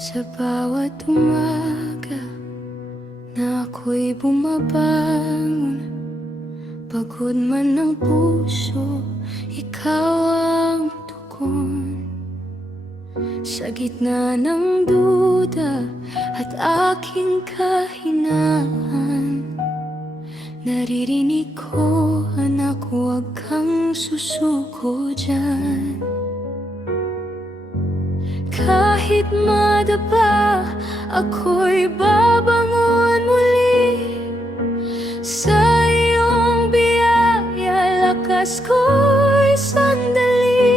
Sa bawat umaga na ako'y bumabangon, pagod man ang puso, ikaw ang tugon. Sa gitna ng duda at aking kahinaan, naririnig ko, anak, huwag kang susuko dyan. Kahit madapa, ako'y babangon muli. Sa iyong biyaya, lakas ko'y sandali.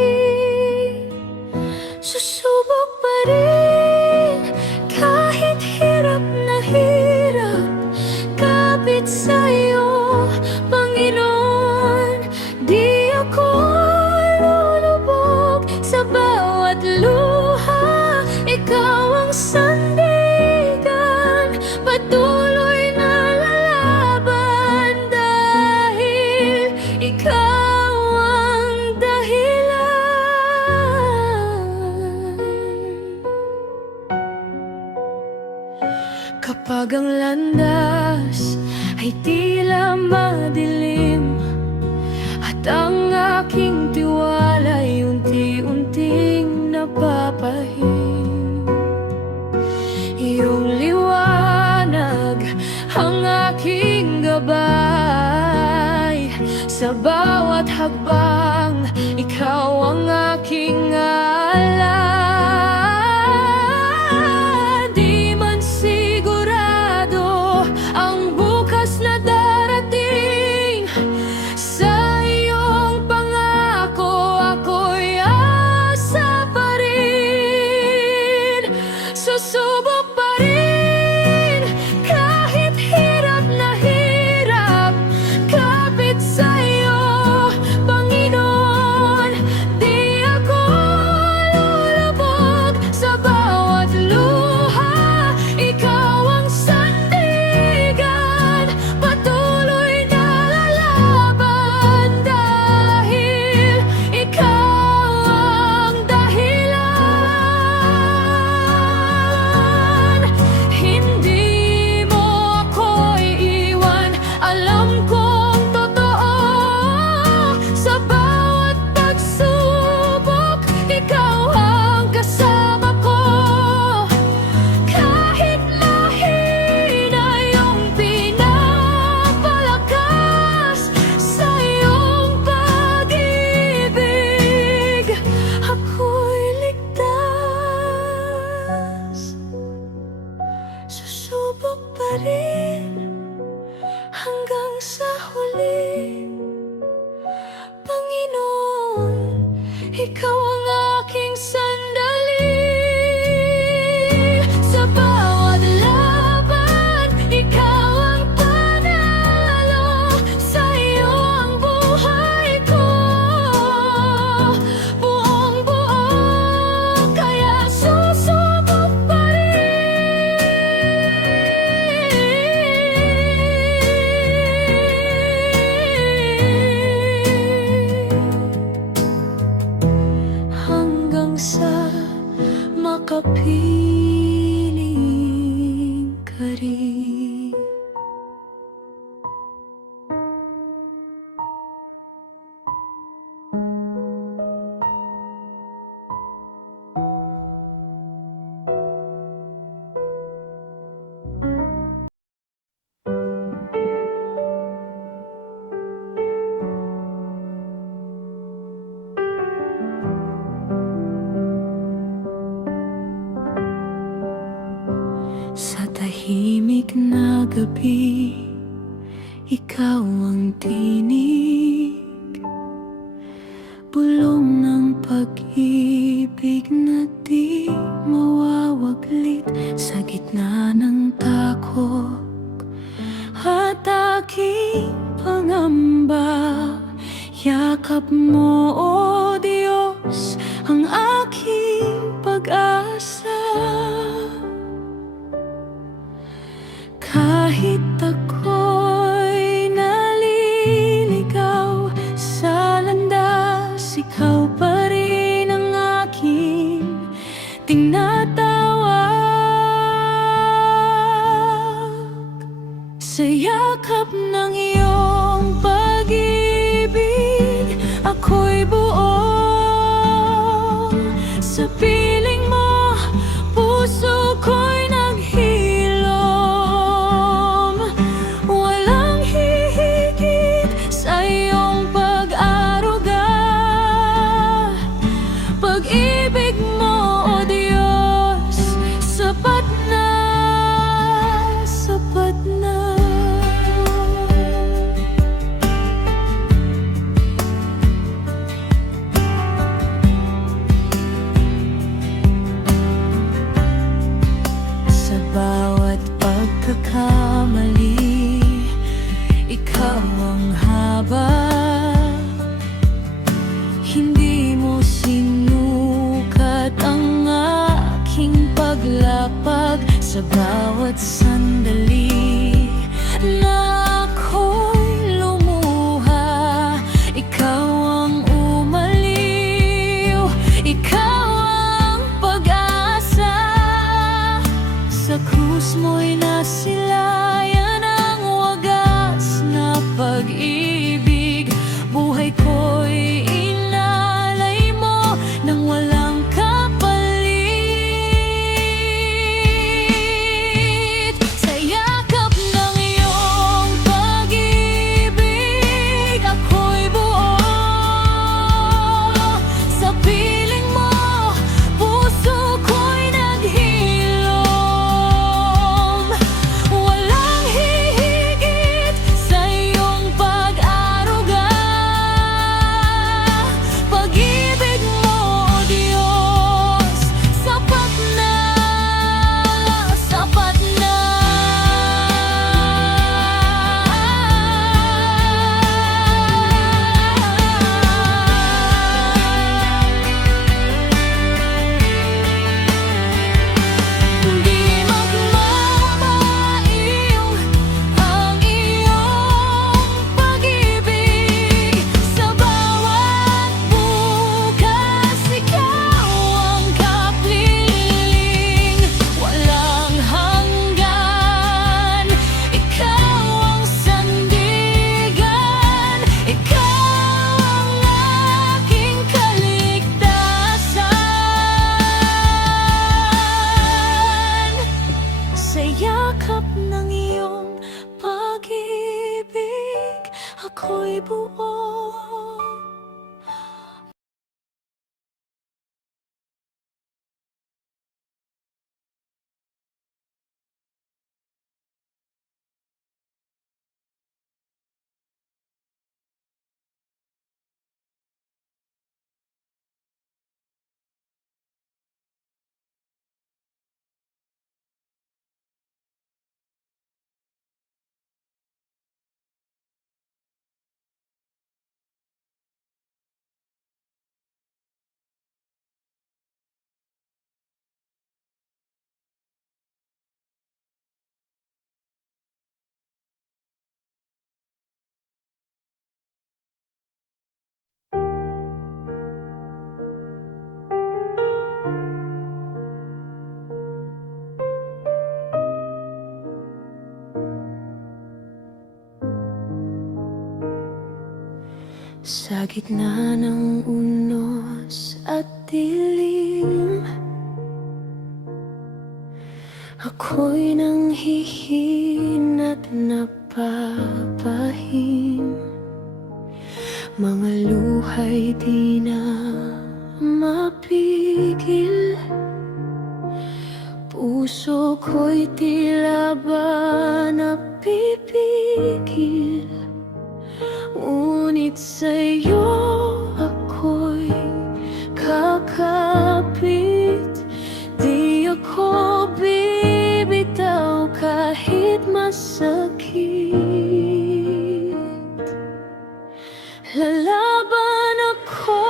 Susubok pa rin, kahit hirap na hirap, kapit sa'yo, Panginoon. Di ako lulubog sa bawat luha, ikaw ang sandigan, patuloy na lalaban, dahil ikaw ang dahilan. Kapag ang landas ay tila madilim at ang aking tiwala'y unti-unting napapahim, iyong liwanag ang aking gabay. Sa bawat hakbang, ikaw ang aking alay. Di man sigurado ang bukas na darating, sa iyong pangako ako'y asa pa rin. Susubok pa rin, kahit hirap na hirap, kapit sa'yo, Panginoon. Di ako lulubog sa bawat luha, ikaw ang sandigan, patuloy na lalaban, dahil ikaw ang dahilan. Hindi mo ako iiwan, alam kong totoo. Sa bawat pagsubok, ikaw ang kasama ko. Kahit mahina yung pinapalakas sa iyong pag-ibig, ako'y ligtas. Susubok pa rin hanggang sa huli, Panginoon. Ikaw ang aking sandali. Sa bawat laban, ikaw ang panalo. Sa iyo ang buhay ko, buong buo, kaya susubok pa rin, hanggang sa makapiling ka rin. Sa tahimik na gabi, ikaw ang tinig, bulong ng pag-ibig na di mawawaglit. Sa gitna ng takot at aking pangamba, yakap mo, O Diyos, ang aking pag-asa. Kahit ako'y naliligaw sa landas, ikaw pa rin ang aking tinatawag. Sa yakap ng iyong pag-ibig, ako'y buo. Sa piling mo, puso ko'y naghilom. Walang hihigit sa iyong pag-aruga. Pag-ibig mo, O Diyos, sapat na, sapat na. Sa bawat pagkakamali, ikaw ang habag. Hindi mo sinukat ang aking paglapag. Sa bawat sandali na ako'y lumuha, ikaw ang umaliw, ikaw ang pag-asa. Sa krus mo'y nasilayan ang wagas na pag-ibig. Buhay ko'y inalay mo nang walang kapalit. Sa yakap ng iyong pag-ibig, ako'y buo. Sa piling mo, puso ko'y naghilom. Walang hihigit sa iyong pag-aruga. Pag-ibig mo, O Diyos, sapat na, sapat na. Di magmamaiw ang iyong pag-ibig. Sa bawat bukas, ikaw ang kapiling. Walang hanggan, ikaw ang sandigan. Ikaw ang aking kaligtasan. Sa yakap ng iyong pag-ibig, ako'y buo. Sa gitna ng unos at dilim, ako'y nanghihina't napapahim. Mga luha'y di na mapigil. Puso ko'y tila ba napipigil. Ngunit sa'yo ako'y kakapit. Di ako bibitaw kahit masakit. Lalaban ako,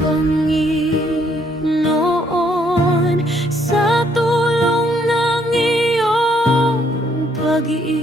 Panginoon, sa tulong ng iyong pag-ibig.